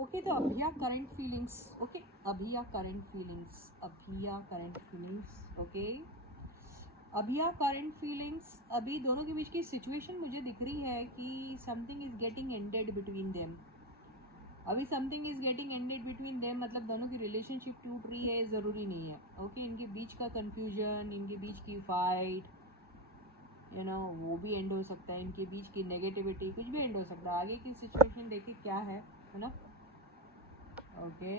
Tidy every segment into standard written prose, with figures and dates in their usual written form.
Okay, तो अभी current feelings. Okay, अभी करंट फीलिंग्स, ओके, अभी करंट फीलिंग्स। अभी दोनों के बीच की सिचुएशन मुझे दिख रही है कि something is getting ended between them. अभी something is getting ended between them मतलब दोनों की रिलेशनशिप टूट रही है, ज़रूरी नहीं है। ओके, इनके बीच का कन्फ्यूजन, इनके बीच की फाइट, वो भी एंड हो सकता है। इनके बीच की नेगेटिविटी, कुछ भी एंड हो सकता है। आगे की सिचुएशन देखिए क्या है ना। ओके,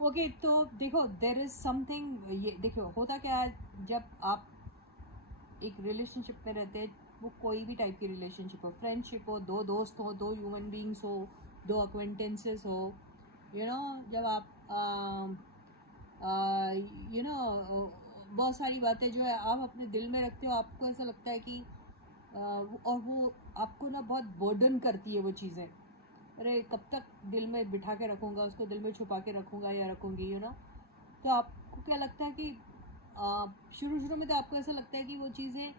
ओके, तो देखो देर इज समथिंग। ये देखो होता क्या है, जब आप एक रिलेशनशिप में रहते हैं, वो कोई भी टाइप की रिलेशनशिप हो, फ्रेंडशिप हो, दो दोस्त हो, दो ह्यूमन बींग्स हो, दो अक्वेंटेंसेस हो, जब आप बहुत सारी बातें जो है आप अपने दिल में रखते हो, आपको ऐसा लगता है कि और वो आपको ना बहुत बर्डन करती है वो चीज़ें। अरे कब तक दिल में बिठा के रखूँगा उसको, दिल में छुपा के रखूँगा या रखूँगी, तो आपको क्या लगता है कि शुरू शुरू में तो आपको ऐसा लगता है कि वो चीज़ें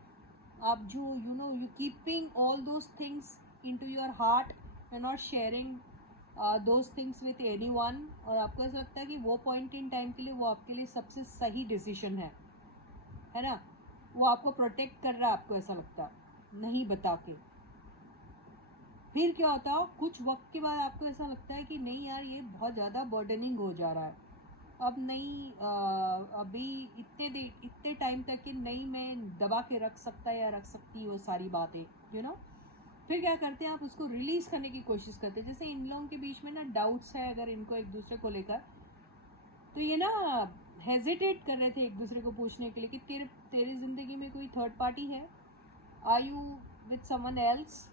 आप जो you keeping all those things in to your heart, you not sharing those things with anyone, और आपको ऐसा लगता है कि वो पॉइंट इन टाइम के लिए वो आपके लिए सबसे सही डिसीजन है ना। वो आपको प्रोटेक्ट कर रहा है, आपको ऐसा लगता है, नहीं बता के। फिर क्या होता है, कुछ वक्त के बाद आपको ऐसा लगता है कि नहीं यार, ये बहुत ज़्यादा बर्डनिंग हो जा रहा है, अब नहीं, अभी इतने टाइम तक कि नहीं मैं दबा के रख सकता या रख सकती वो सारी बातें, फिर क्या करते हैं, आप उसको रिलीज़ करने की कोशिश करते हैं। जैसे इन लोगों के बीच में ना डाउट्स है अगर इनको एक दूसरे को लेकर, तो ये ना हेजिटेट कर रहे थे एक दूसरे को पूछने के लिए कि तेरी ज़िंदगी में कोई थर्ड पार्टी है, are you with someone else,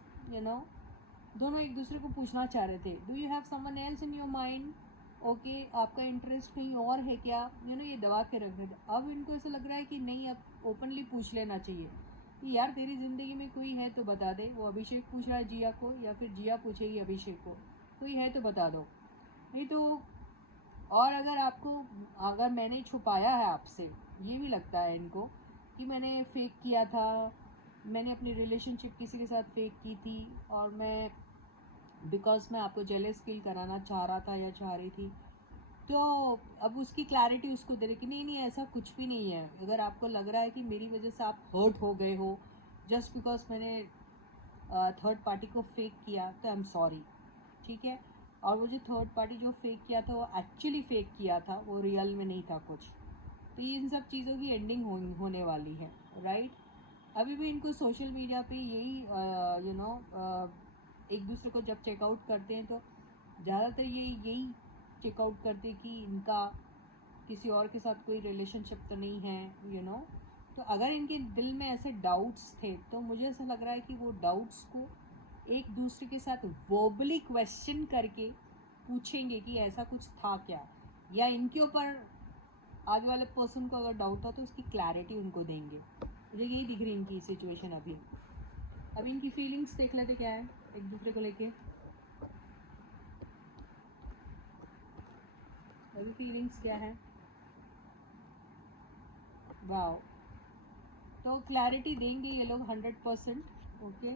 दोनों एक दूसरे को पूछना चाह रहे थे, do you have someone else in your mind, okay, आपका इंटरेस्ट कहीं और है क्या, ये दबा के रख रहे थे। अब इनको ऐसा लग रहा है कि नहीं, अब ओपनली पूछ लेना चाहिए कि यार तेरी ज़िंदगी में कोई है तो बता दे। वो अभिषेक पूछ रहा है जिया को, या फिर जिया पूछेगी अभिषेक को, कोई है तो बता दो, नहीं तो। और अगर मैंने छुपाया है आपसे, ये भी लगता है इनको कि मैंने फेक किया था, मैंने अपनी रिलेशनशिप किसी के साथ फेक की थी, और बिकॉज मैं आपको जेलस फील कराना चाह रहा था या चाह रही थी, तो अब उसकी क्लैरिटी उसको दे रही कि नहीं नहीं, ऐसा कुछ भी नहीं है। अगर आपको लग रहा है कि मेरी वजह से आप हर्ट हो गए हो जस्ट बिकॉज मैंने थर्ड पार्टी को फेक किया, तो आई एम सॉरी, ठीक है। और वो जो थर्ड पार्टी जो फेक किया था वो एक्चुअली फेक किया था, वो रियल में नहीं था कुछ। तो ये इन सब चीज़ों की एंडिंग होने वाली है, राइट। अभी भी इनको सोशल मीडिया पे यही एक दूसरे को जब चेकआउट करते हैं तो ज़्यादातर ये यही चेकआउट करते कि इनका किसी और के साथ कोई रिलेशनशिप तो नहीं है, तो अगर इनके दिल में ऐसे डाउट्स थे तो मुझे ऐसा लग रहा है कि वो डाउट्स को एक दूसरे के साथ वर्बली क्वेश्चन करके पूछेंगे कि ऐसा कुछ था क्या, या इनके ऊपर आगे वाले पर्सन को अगर डाउट हो तो उसकी क्लैरिटी उनको देंगे। मुझे यही दिख रही इनकी सिचुएशन अभी। अब इनकी फीलिंग्स देख लेते क्या है एक दूसरे को लेके। अभी फीलिंग्स क्या है, वाओ, तो क्लैरिटी देंगे ये लोग 100%। ओके,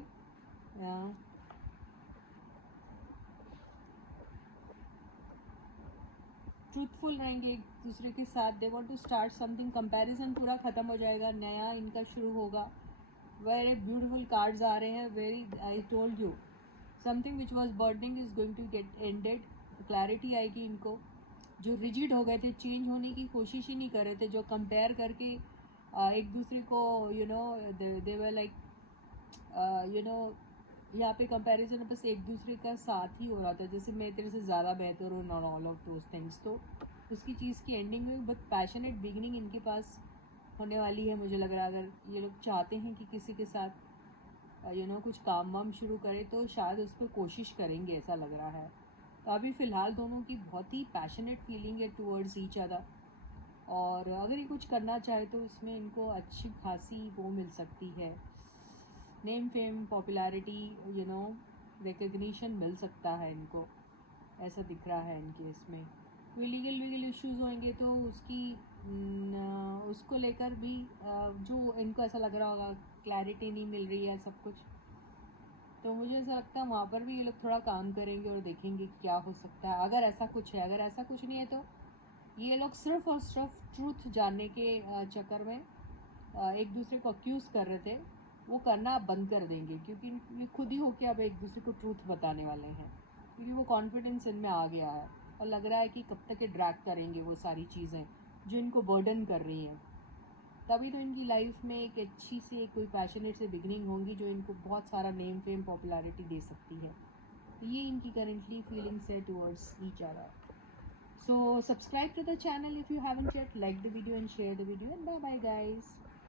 ट्रूथफुल रहेंगे एक दूसरे के साथ। They want to start something, comparison पूरा ख़त्म हो जाएगा, नया इनका शुरू होगा। वेरी ब्यूटीफुल कार्ड्स आ रहे हैं, very, I told you something which was burdening is going to get ended. Clarity आएगी इनको। जो रिजिड हो गए थे, चेंज होने की कोशिश ही नहीं कर रहे थे, जो कंपेयर करके एक दूसरे को दे वर लाइक यहाँ पे कंपैरिजन बस एक दूसरे का साथ ही हो रहा था, जैसे मैं तेरे से ज़्यादा बेहतर हूँ, not all of those things. तो उसकी चीज़ की एंडिंग में बहुत पैशनेट बिगिनिंग इनके पास होने वाली है। मुझे लग रहा है अगर ये लोग चाहते हैं कि किसी के साथ कुछ काम वाम शुरू करें तो शायद उस पर कोशिश करेंगे, ऐसा लग रहा है। तो अभी फ़िलहाल दोनों की बहुत ही पैशनेट फीलिंग है टूवर्ड्स ईच अदर, और अगर ये कुछ करना चाहे तो इसमें इनको अच्छी खासी वो मिल सकती है, नेम फेम पॉपुलैरिटी, रिकग्निशन मिल सकता है इनको। ऐसा दिख रहा है इनके इसमें। कोई लीगल इश्यूज होंगे तो उसको लेकर भी जो इनको ऐसा लग रहा होगा क्लैरिटी नहीं मिल रही है सब कुछ, तो मुझे ऐसा लगता है वहाँ पर भी ये लोग थोड़ा काम करेंगे और देखेंगे क्या हो सकता है। अगर ऐसा कुछ है, अगर ऐसा कुछ नहीं है तो ये लोग सिर्फ और सिर्फ ट्रूथ जानने के चक्कर में एक दूसरे को अक्यूज़ कर रहे थे, वो करना बंद कर देंगे, क्योंकि ये खुद ही होके अब एक दूसरे को ट्रूथ बताने वाले हैं, क्योंकि वो कॉन्फिडेंस इनमें आ गया है और लग रहा है कि कब तक ये ड्रैग करेंगे वो सारी चीज़ें जो इनको बर्डन कर रही हैं। तभी तो इनकी लाइफ में एक अच्छी से कोई पैशनेट से बिगनिंग होंगी जो इनको बहुत सारा नेम फेम पॉपुलैरिटी दे सकती है। ये इनकी करेंटली फीलिंग्स है towards each other. So subscribe to the channel if you haven't yet, like the video and share the video, and bye bye guys.